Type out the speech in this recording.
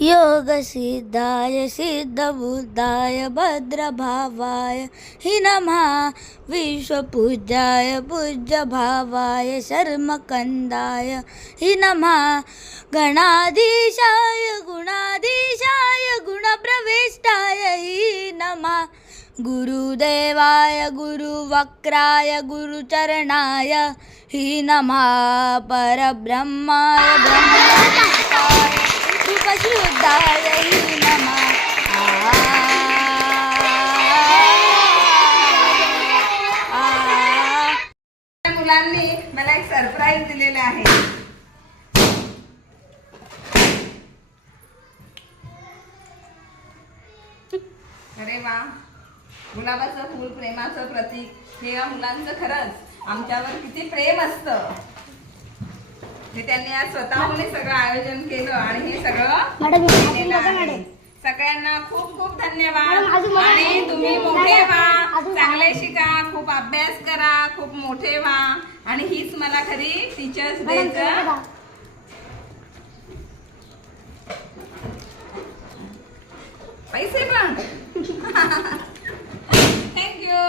योगसिद्धाय सिद्धबुद्धाय भद्रभावाय हि नमः विश्वपूज्याय पूज्यभावाय शर्मकन्दाय हि नमः गणाधीशाय गुणाधीशाय गुणप्रविष्टाय हि नमः गुरुदेवाय गुरुवक्राय गुरुचरणाय हि नमः परब्रह्माय ब्रह्मनिष्ठाय शुद्धाय हि नमः मुलांनी मला एक सरप्राईज दिलेला आहे. अरे वा, गुलाबाचं फूल प्रेमाचं प्रतीक. हे या मुलांचं खरंच आमच्यावर किती प्रेम असतं हे त्यांनी आज स्वतःहून सगळं आयोजन केलं आणि हे सगळं केलेलं आहे. सगळ्यांना खूप खूप धन्यवाद. आणि तुम्ही मोठे व्हा, चांगले शिका, खूप अभ्यास करा, खूप मोठे व्हा. आणि हीच मला खरी टीचर्स डेचं पैसे पण. थँक्यू.